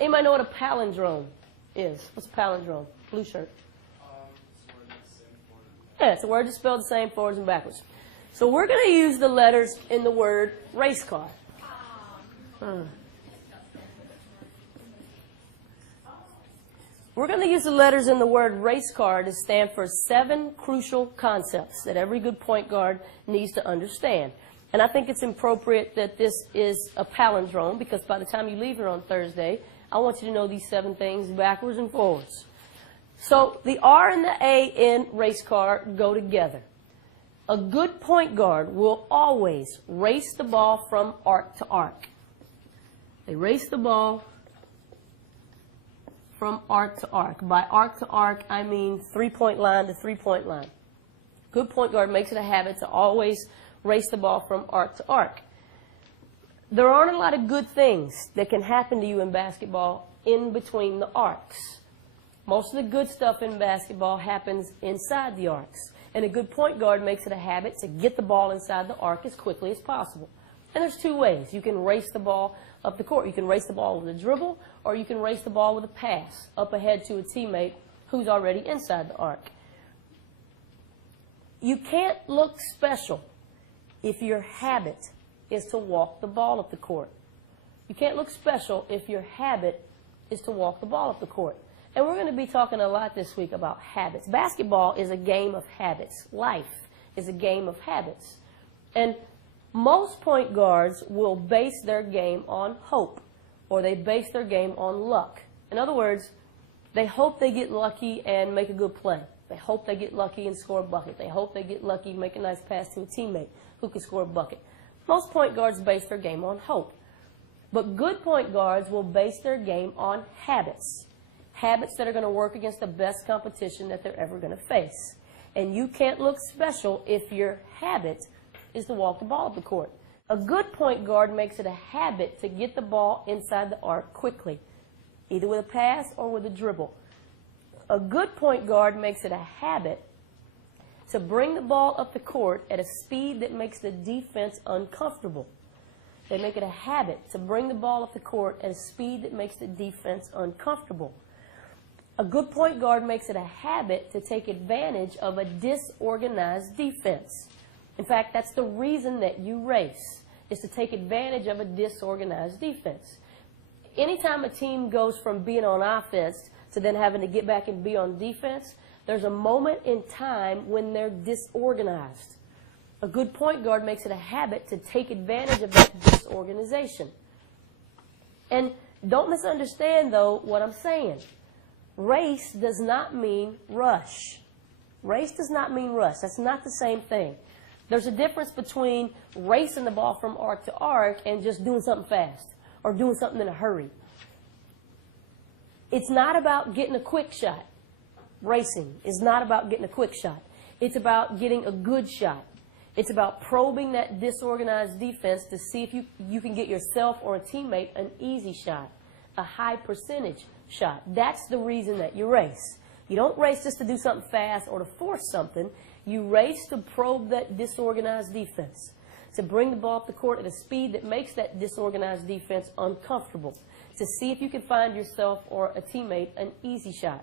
Anybody know what a palindrome is? What's a palindrome? Blue shirt. Yeah, it's a word that's spelled the same forwards and backwards. So we're going to use the letters in the word race car. We're going to use the letters in the word race car to stand for 7 crucial concepts that every good point guard needs to understand. And I think it's appropriate that this is a palindrome because by the time you leave here on Thursday, I want you to know these 7 things backwards and forwards. So the R and the A in race car go together. A good point guard will always race the ball from arc to arc. They race the ball from arc to arc. By arc to arc, I mean 3-point line to 3-point line. Good point guard makes it a habit to always race the ball from arc to arc. There aren't a lot of good things that can happen to you in basketball in between the arcs. Most of the good stuff in basketball happens inside the arcs. And a good point guard makes it a habit to get the ball inside the arc as quickly as possible. And there's 2 ways. You can race the ball up the court. You can race the ball with a dribble, or you can race the ball with a pass up ahead to a teammate who's already inside the arc. You can't look special if your habit is to walk the ball up the court. You can't look special if your habit is to walk the ball up the court. And we're going to be talking a lot this week about habits. Basketball is a game of habits. Life is a game of habits. And most point guards will base their game on hope, or they base their game on luck. In other words, they hope they get lucky and make a good play. They hope they get lucky and score a bucket. They hope they get lucky and make a nice pass to a teammate who can score a bucket. Most point guards base their game on hope. But good point guards will base their game on habits. Habits that are going to work against the best competition that they're ever going to face. And you can't look special if your habit is to walk the ball up the court. A good point guard makes it a habit to get the ball inside the arc quickly, either with a pass or with a dribble. A good point guard makes it a habit to bring the ball up the court at a speed that makes the defense uncomfortable. They make it a habit to bring the ball up the court at a speed that makes the defense uncomfortable. A good point guard makes it a habit to take advantage of a disorganized defense. In fact, that's the reason that you race, is to take advantage of a disorganized defense. Anytime a team goes from being on offense to then having to get back and be on defense, there's a moment in time when they're disorganized. A good point guard makes it a habit to take advantage of that disorganization. And don't misunderstand, though, what I'm saying. Race does not mean rush. Race does not mean rush. That's not the same thing. There's a difference between racing the ball from arc to arc and just doing something fast or doing something in a hurry. It's not about getting a quick shot. Racing is not about getting a quick shot. It's about getting a good shot. It's about probing that disorganized defense to see if you can get yourself or a teammate an easy shot, a high percentage shot. That's the reason that you race. You don't race just to do something fast or to force something. You race to probe that disorganized defense, to bring the ball up the court at a speed that makes that disorganized defense uncomfortable, to see if you can find yourself or a teammate an easy shot.